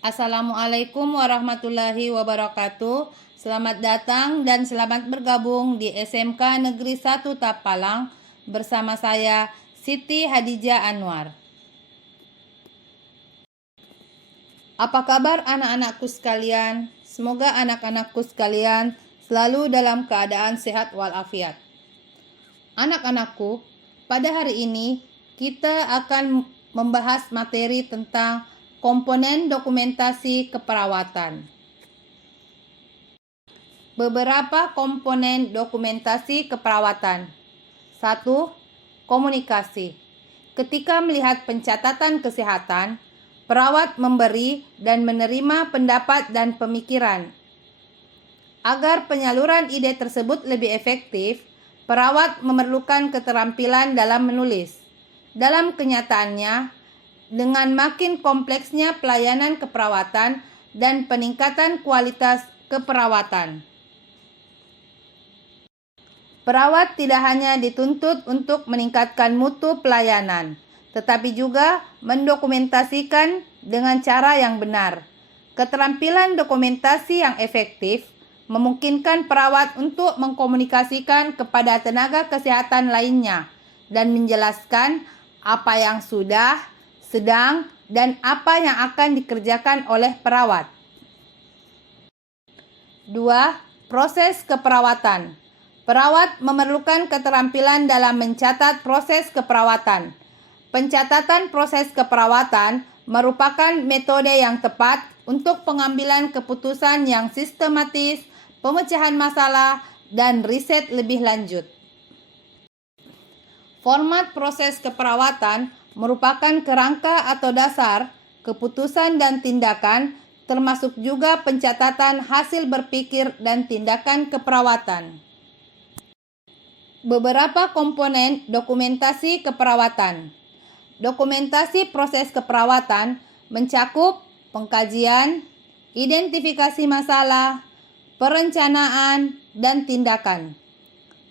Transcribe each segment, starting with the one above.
Assalamualaikum warahmatullahi wabarakatuh. Selamat datang dan selamat bergabung di SMK Negeri 1 Tapalang bersama saya Siti Hadijah Anwar. Apa kabar anak-anakku sekalian? Semoga anak-anakku sekalian selalu dalam keadaan sehat walafiat. Anak-anakku, pada hari ini kita akan membahas materi tentang komponen dokumentasi keperawatan. Beberapa komponen dokumentasi keperawatan. 1. Komunikasi. Ketika melihat pencatatan kesehatan, perawat memberi dan menerima pendapat dan pemikiran. Agar penyaluran ide tersebut lebih efektif, perawat memerlukan keterampilan dalam menulis. Dalam kenyataannya, dengan makin kompleksnya pelayanan keperawatan dan peningkatan kualitas keperawatan, perawat tidak hanya dituntut untuk meningkatkan mutu pelayanan, tetapi juga mendokumentasikan dengan cara yang benar. Keterampilan dokumentasi yang efektif memungkinkan perawat untuk mengkomunikasikan kepada tenaga kesehatan lainnya dan menjelaskan apa yang sudah, sedang, dan apa yang akan dikerjakan oleh perawat. 2. Proses keperawatan. Perawat memerlukan keterampilan dalam mencatat proses keperawatan. Pencatatan proses keperawatan merupakan metode yang tepat untuk pengambilan keputusan yang sistematis, pemecahan masalah, dan riset lebih lanjut. Format proses keperawatan merupakan kerangka atau dasar keputusan dan tindakan, termasuk juga pencatatan hasil berpikir dan tindakan keperawatan. Beberapa komponen dokumentasi keperawatan. Dokumentasi proses keperawatan mencakup pengkajian, identifikasi masalah, perencanaan, dan tindakan.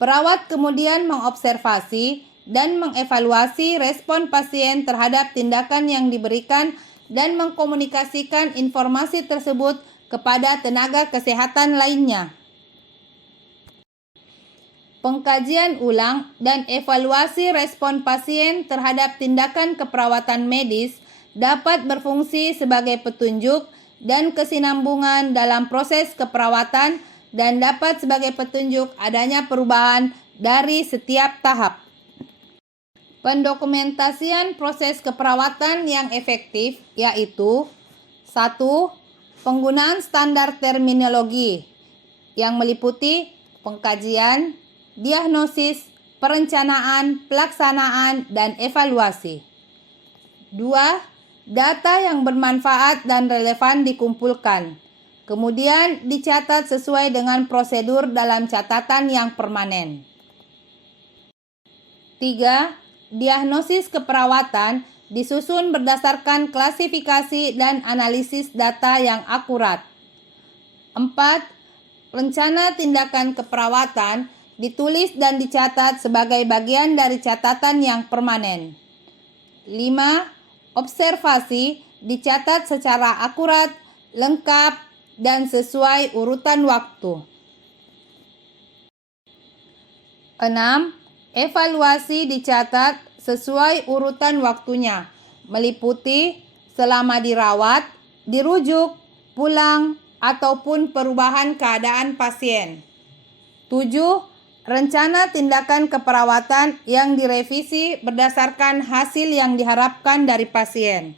Perawat kemudian mengobservasi dan mengevaluasi respon pasien terhadap tindakan yang diberikan dan mengkomunikasikan informasi tersebut kepada tenaga kesehatan lainnya. Pengkajian ulang dan evaluasi respon pasien terhadap tindakan keperawatan medis dapat berfungsi sebagai petunjuk dan kesinambungan dalam proses keperawatan dan dapat sebagai petunjuk adanya perubahan dari setiap tahap. Pendokumentasian proses keperawatan yang efektif yaitu 1. Penggunaan standar terminologi yang meliputi pengkajian, diagnosis, perencanaan, pelaksanaan, dan evaluasi. 2. Data yang bermanfaat dan relevan dikumpulkan, kemudian dicatat sesuai dengan prosedur dalam catatan yang permanen. 3. Diagnosis keperawatan disusun berdasarkan klasifikasi dan analisis data yang akurat. 4. Rencana tindakan keperawatan ditulis dan dicatat sebagai bagian dari catatan yang permanen. 5. Observasi dicatat secara akurat, lengkap, dan sesuai urutan waktu. 6. Evaluasi dicatat sesuai urutan waktunya, meliputi selama dirawat, dirujuk, pulang, ataupun perubahan keadaan pasien. 7. Rencana tindakan keperawatan yang direvisi berdasarkan hasil yang diharapkan dari pasien.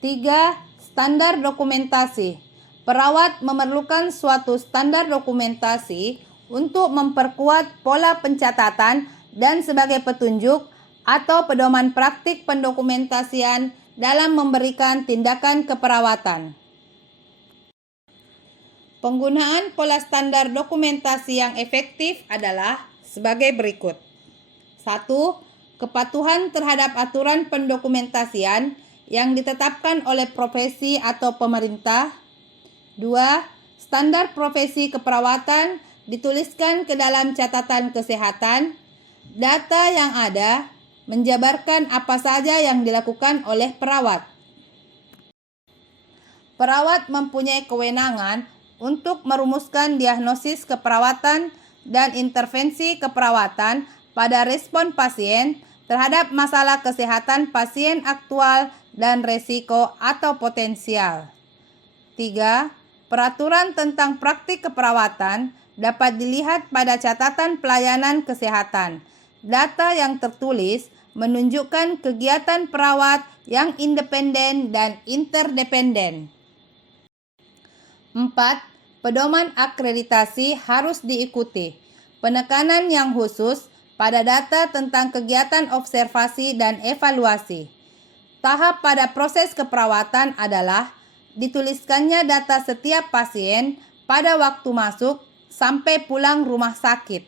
3. Standar dokumentasi. Perawat memerlukan suatu standar dokumentasi untuk memperkuat pola pencatatan dan sebagai petunjuk atau pedoman praktik pendokumentasian dalam memberikan tindakan keperawatan. Penggunaan pola standar dokumentasi yang efektif adalah sebagai berikut. 1. Kepatuhan terhadap aturan pendokumentasian yang ditetapkan oleh profesi atau pemerintah. 2. Standar profesi keperawatan dituliskan ke dalam catatan kesehatan. Data yang ada menjabarkan apa saja yang dilakukan oleh perawat. Perawat mempunyai kewenangan untuk merumuskan diagnosis keperawatan dan intervensi keperawatan pada respon pasien terhadap masalah kesehatan pasien aktual dan resiko atau potensial. 3. Peraturan tentang praktik keperawatan dapat dilihat pada catatan pelayanan kesehatan. Data yang tertulis menunjukkan kegiatan perawat yang independen dan interdependen. 4. Pedoman akreditasi harus diikuti. Penekanan yang khusus pada data tentang kegiatan observasi dan evaluasi. Tahap pada proses keperawatan adalah dituliskannya data setiap pasien pada waktu masuk sampai pulang rumah sakit.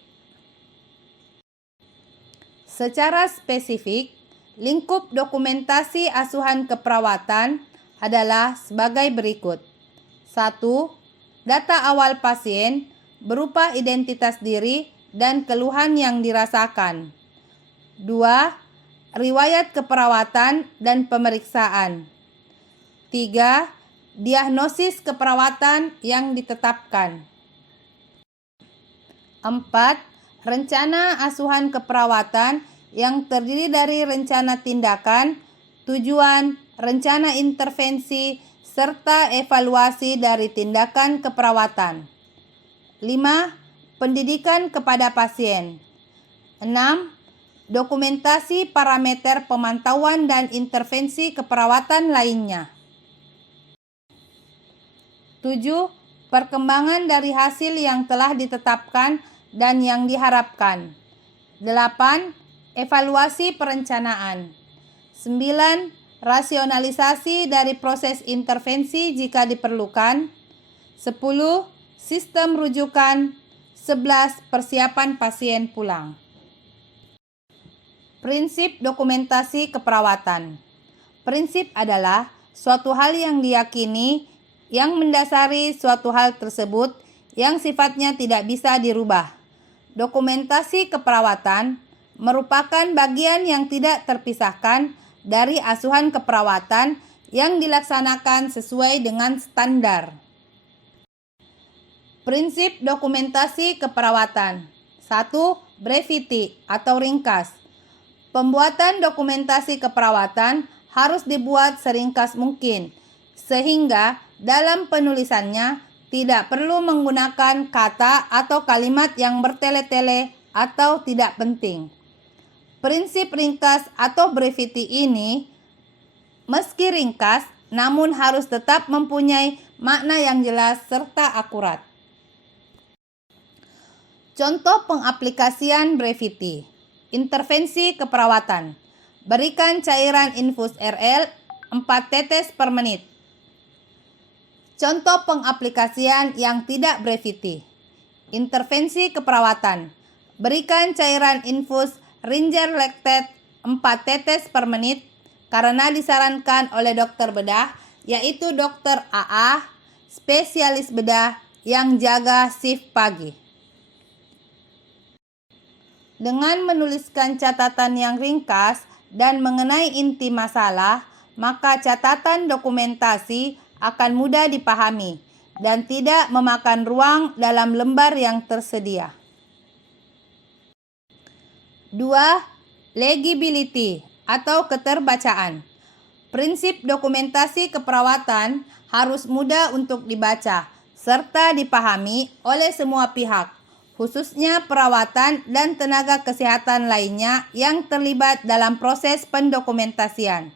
Secara spesifik, lingkup dokumentasi asuhan keperawatan adalah sebagai berikut. 1. Data awal pasien berupa identitas diri dan keluhan yang dirasakan. 2. Riwayat keperawatan dan pemeriksaan. 3. Diagnosis keperawatan yang ditetapkan. 4. Rencana asuhan keperawatan yang terdiri dari rencana tindakan, tujuan, rencana intervensi, serta evaluasi dari tindakan keperawatan. 5. Pendidikan kepada pasien. 6. Dokumentasi parameter pemantauan dan intervensi keperawatan lainnya. 7. Perkembangan dari hasil yang telah ditetapkan dan yang diharapkan. 8. Evaluasi perencanaan. 9. Rasionalisasi dari proses intervensi jika diperlukan. 10. Sistem rujukan. 11. Persiapan pasien pulang. Prinsip dokumentasi keperawatan. Prinsip adalah suatu hal yang diyakini yang mendasari suatu hal tersebut yang sifatnya tidak bisa dirubah. Dokumentasi keperawatan merupakan bagian yang tidak terpisahkan dari asuhan keperawatan yang dilaksanakan sesuai dengan standar. Prinsip dokumentasi keperawatan. 1. Brevity atau ringkas. Pembuatan dokumentasi keperawatan harus dibuat seringkas mungkin, sehingga dalam penulisannya tidak perlu menggunakan kata atau kalimat yang bertele-tele atau tidak penting. Prinsip ringkas atau brevity ini, meski ringkas, namun harus tetap mempunyai makna yang jelas serta akurat. Contoh pengaplikasian brevity. Intervensi keperawatan. Berikan cairan infus RL 4 tetes per menit. Contoh pengaplikasian yang tidak brevity. Intervensi keperawatan. Berikan cairan infus Ringer Lactate 4 tetes per menit karena disarankan oleh dokter bedah, yaitu dokter AA, spesialis bedah yang jaga shift pagi. Dengan menuliskan catatan yang ringkas dan mengenai inti masalah, maka catatan dokumentasi akan mudah dipahami dan tidak memakan ruang dalam lembar yang tersedia. 2. Legibility atau keterbacaan. Prinsip dokumentasi keperawatan harus mudah untuk dibaca serta dipahami oleh semua pihak, khususnya perawatan dan tenaga kesehatan lainnya yang terlibat dalam proses pendokumentasian.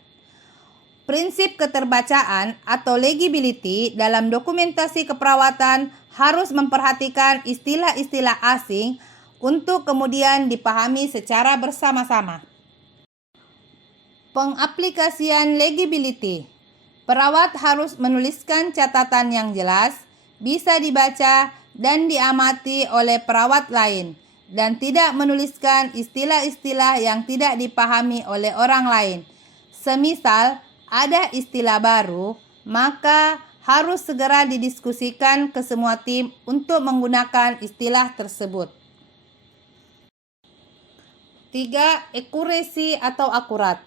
Prinsip keterbacaan atau legibility dalam dokumentasi keperawatan harus memperhatikan istilah-istilah asing untuk kemudian dipahami secara bersama-sama. Pengaplikasian legibility. Perawat harus menuliskan catatan yang jelas, bisa dibaca dan diamati oleh perawat lain, dan tidak menuliskan istilah-istilah yang tidak dipahami oleh orang lain. Semisal ada istilah baru, maka harus segera didiskusikan ke semua tim untuk menggunakan istilah tersebut. 3. Accuracy atau akurat.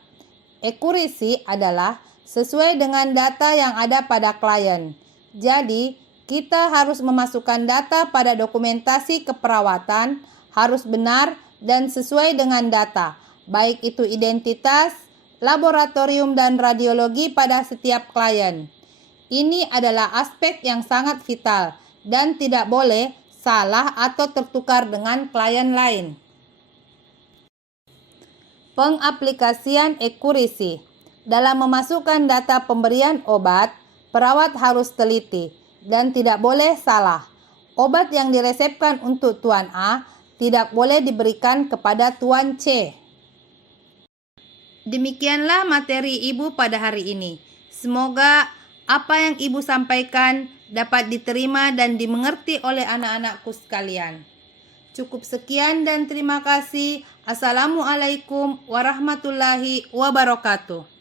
Accuracy adalah sesuai dengan data yang ada pada klien. Jadi, kita harus memasukkan data pada dokumentasi keperawatan, harus benar dan sesuai dengan data, baik itu identitas, laboratorium dan radiologi pada setiap klien. Ini adalah aspek yang sangat vital dan tidak boleh salah atau tertukar dengan klien lain. Pengaplikasian akurasi. Dalam memasukkan data pemberian obat, perawat harus teliti dan tidak boleh salah. Obat yang diresepkan untuk Tuan A tidak boleh diberikan kepada Tuan C. Demikianlah materi Ibu pada hari ini. Semoga apa yang Ibu sampaikan dapat diterima dan dimengerti oleh anak-anakku sekalian. Cukup sekian dan terima kasih. Assalamualaikum warahmatullahi wabarakatuh.